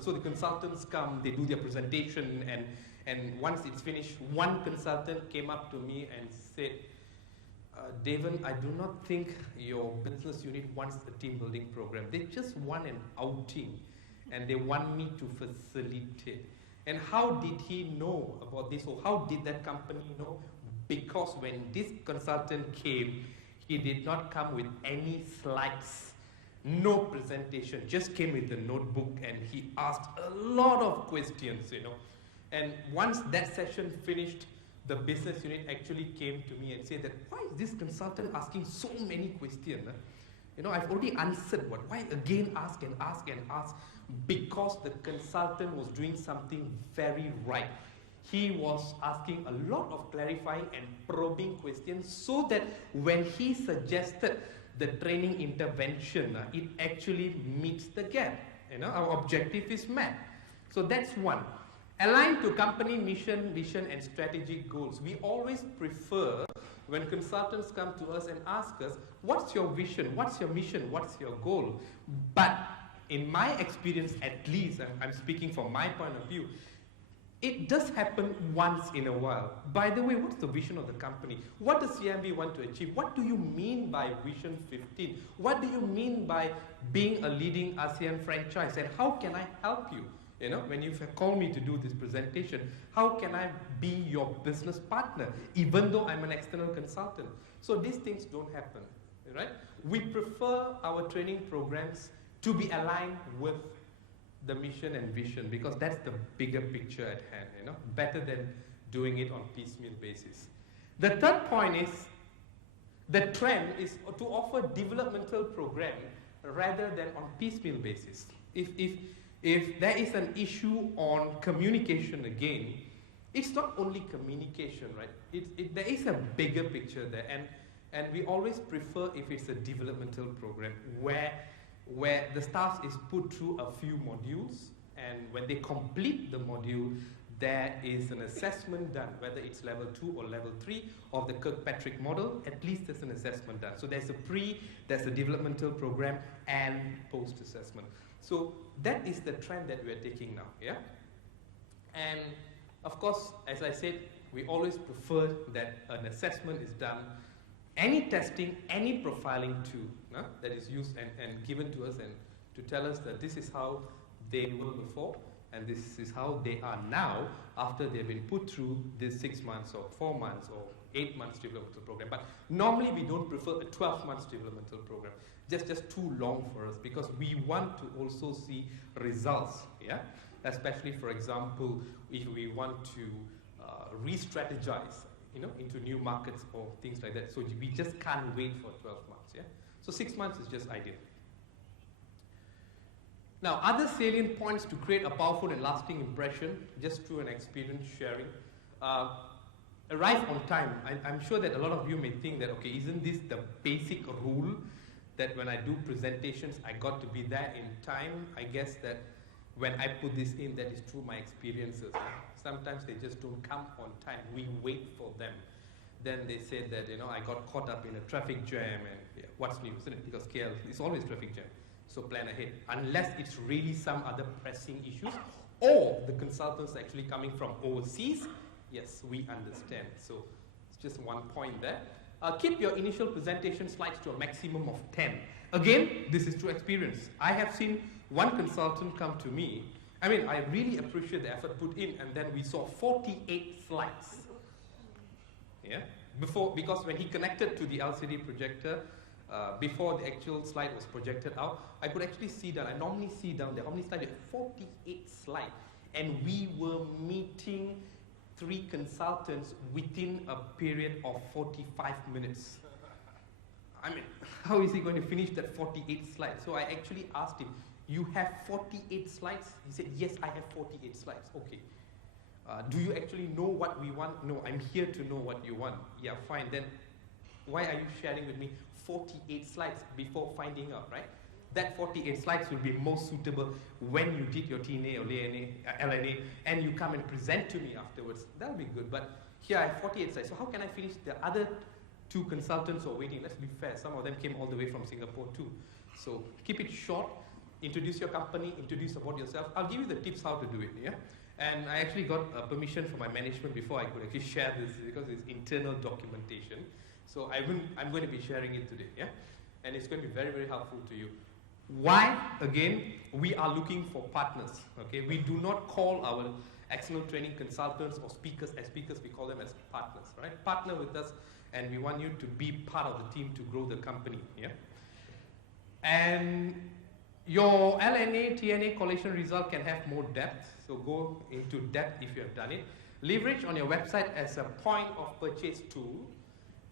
So the consultants come, they do their presentation, and once it's finished, one consultant came up to me and said, Devan, I do not think your business unit wants a team building program. They just want an outing, and they want me to facilitate. And how did he know about this, or how did that company know? Because when this consultant came, he did not come with any slides, no presentation, just came with the notebook, and he asked a lot of questions, And once that session finished, the business unit actually came to me and said that, why is this consultant asking so many questions? I've already answered what. Why again ask and ask and ask? Because the consultant was doing something very right. He was asking a lot of clarifying and probing questions so that when he suggested the training intervention, it actually meets the gap. Our objective is met. So that's one. Aligned to company mission, vision, and strategic goals. We always prefer when consultants come to us and ask us, what's your vision, what's your mission, what's your goal? But in my experience, at least, I'm speaking from my point of view, it does happen once in a while. By the way, what's the vision of the company? What does CMB want to achieve? What do you mean by Vision 15? What do you mean by being a leading ASEAN franchise? And how can I help you? When you call me to do this presentation, how can I be your business partner, even though I'm an external consultant? So these things don't happen, right? We prefer our training programs to be aligned with the mission and vision, because that's the bigger picture at hand, better than doing it on piecemeal basis. The third point is, the trend is to offer developmental program rather than on piecemeal basis. If there is an issue on communication again, it's not only communication, right? There is a bigger picture there, and we always prefer if it's a developmental program where the staff is put through a few modules, and when they complete the module, there is an assessment done, whether it's level 2 or level 3 of the Kirkpatrick model. At least there's an assessment done. So there's a developmental program, and post-assessment. So that is the trend that we are taking now, yeah? And of course, as I said, we always prefer that an assessment is done. Any testing, any profiling tool that is used and given to us and to tell us that this is how they were before and this is how they are now after they've been put through this 6 months or 4 months or 8 months developmental program. But normally we don't prefer a 12 months developmental program. Just too long for us, because we want to also see results, yeah? Especially, for example, if we want to re-strategize, into new markets or things like that. So we just can't wait for 12 months, yeah? So 6 months is just ideal. Now, other salient points to create a powerful and lasting impression, just through an experience sharing. Arrive on time. I'm sure that a lot of you may think that, okay, isn't this the basic rule that when I do presentations, I got to be there in time? I guess that when I put this in, that is through my experiences. Sometimes they just don't come on time. We wait for them. Then they say that, I got caught up in a traffic jam, and yeah, what's new, isn't it? Because KL is always traffic jam. So plan ahead, unless it's really some other pressing issues, or the consultants are actually coming from overseas. Yes, we understand. So it's just one point there. Keep your initial presentation slides to a maximum of 10. Again, this is through experience. I have seen one consultant come to me. I mean, I really appreciate the effort put in, and then we saw 48 slides. Yeah, because when he connected to the LCD projector, before the actual slide was projected out, I could actually see down. I normally see down there how many slides. 48 slides, and we were meeting 3 consultants within a period of 45 minutes. I mean, how is he going to finish that 48 slides? So I actually asked him, you have 48 slides? He said, yes, I have 48 slides. Okay. Do you actually know what we want? No, I'm here to know what you want. Yeah, fine. Then why are you sharing with me 48 slides before finding out, right? That 48 slides will be most suitable when you did your TNA or LNA, and you come and present to me afterwards. That'll be good. But here I have 48 slides. So how can I finish? The other 2 consultants who are waiting, let's be fair. Some of them came all the way from Singapore too. So keep it short. introduce your company, introduce about yourself. I'll give you the tips how to do it, yeah? And I actually got permission from my management before I could actually share this because it's internal documentation. So I'm going to be sharing it today, yeah? And it's going to be very, very helpful to you. Why? Again, we are looking for partners, okay? We do not call our external training consultants or speakers as speakers, we call them as partners, right? Partner with us, and we want you to be part of the team to grow the company, yeah? And your LNA, TNA collation result can have more depth, so go into depth if you have done it. Leverage on your website as a point of purchase tool.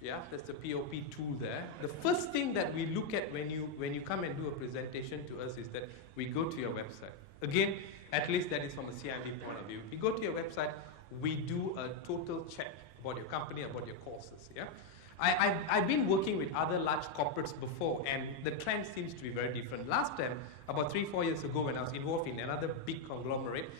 Yeah, that's the POP tool there. The first thing that we look at when you come and do a presentation to us is that we go to your website. Again, at least that is from a CIMB point of view. We go to your website, we do a total check about your company, about your courses. Yeah, I've been working with other large corporates before, and the trend seems to be very different. Last time, about 3-4 years ago, when I was involved in another big conglomerate,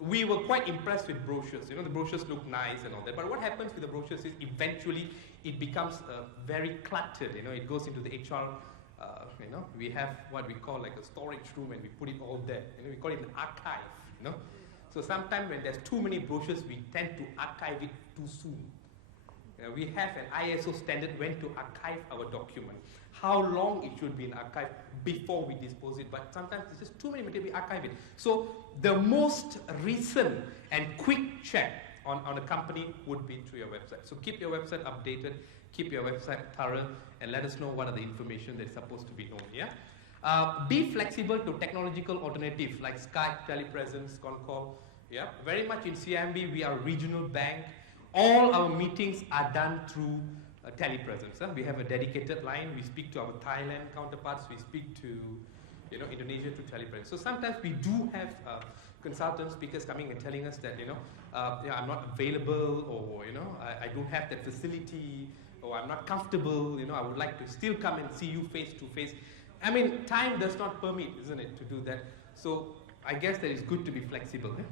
we were quite impressed with brochures. You know, the brochures look nice and all that. But what happens with the brochures is eventually it becomes very cluttered. You know, it goes into the HR. You know, we have what we call like a storage room, and we put it all there. You know, we call it an archive. You know, so sometimes when there's too many brochures, we tend to archive it too soon. We have an ISO standard when to archive our document. How long it should be in archive before we dispose it, but sometimes it's just too many material, we archive it. So the most recent and quick check on a company would be through your website. So keep your website updated, keep your website thorough, and let us know what are the information that's supposed to be known, yeah? Be flexible to technological alternatives like Skype, telepresence, con-call, yeah? Very much in CIMB, we are a regional bank. All our meetings are done through telepresence. We have a dedicated line. We speak to our Thailand counterparts. We speak to, you know, Indonesia through telepresence. So sometimes we do have consultants, speakers coming and telling us that, you know, yeah, I'm not available, or, you know, I don't have that facility, or I'm not comfortable, you know, I would like to still come and see you face to face. I mean, time does not permit, isn't it, to do that. So I guess that it's good to be flexible. Eh?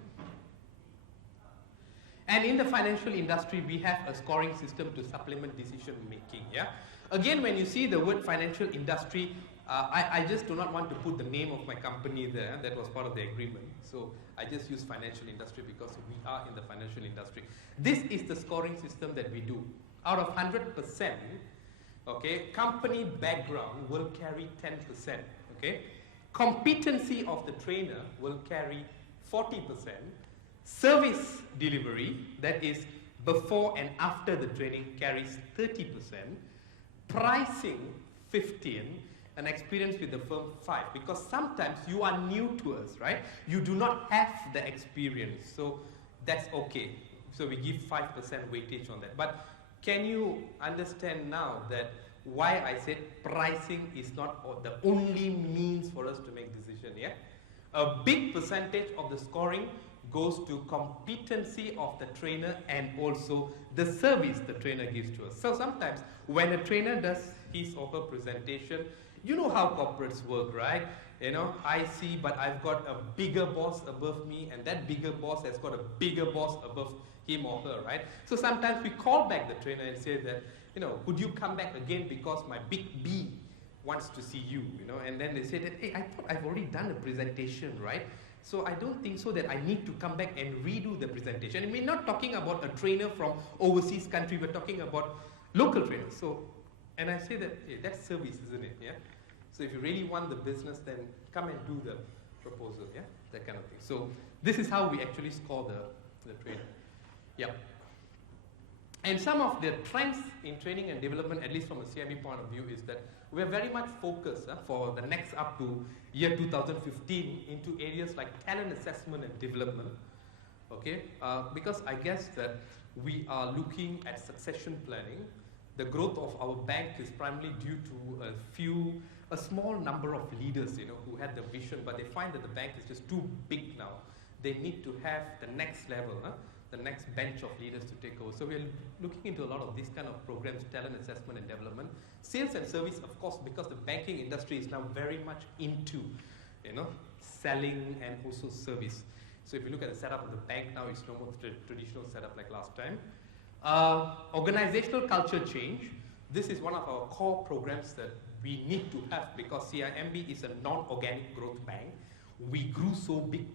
And in the financial industry, we have a scoring system to supplement decision making. Yeah. Again, when you see the word financial industry, I just do not want to put the name of my company there. That was part of the agreement. So I just use financial industry because we are in the financial industry. This is the scoring system that we do. Out of 100%, okay, company background will carry 10%. Okay, competency of the trainer will carry 40%. Service delivery, that is before and after the training, carries 30%. Pricing, 15%. And experience with the firm, 5%. Because sometimes you are new to us, right? You do not have the experience. So that's okay. So we give 5% weightage on that. But can you understand now that why I said pricing is not the only means for us to make decision, yeah? A big percentage of the scoring goes to competency of the trainer and also the service the trainer gives to us. So sometimes when a trainer does his or her presentation, you know how corporates work, right? You know, I see, but I've got a bigger boss above me, and that bigger boss has got a bigger boss above him or her, right? So sometimes we call back the trainer and say that, you know, could you come back again because my big B wants to see you, you know? And then they say that, hey, I thought I've already done a presentation, right? So I don't think so that I need to come back and redo the presentation. And we're not talking about a trainer from overseas country, we're talking about local trainers. So, and I say that, hey, that's service, isn't it? Yeah. So if you really want the business, then come and do the proposal, yeah, that kind of thing. So this is how we actually score the trainer. Yeah. And some of the trends in training and development, at least from a CIB point of view, is that we're very much focused for the next up to year 2015 into areas like talent assessment and development. Okay, because I guess that we are looking at succession planning. The growth of our bank is primarily due to a small number of leaders, you know, who had the vision, but they find that the bank is just too big now. They need to have the next level, the next bench of leaders to take over. So we're looking into a lot of these kind of programs, talent assessment and development. Sales and service, of course, because the banking industry is now very much into, you know, selling and also service. So if you look at the setup of the bank now, it's no more traditional setup like last time. Organizational culture change. This is one of our core programs that we need to have, because CIMB is a non-organic growth bank. We grew so big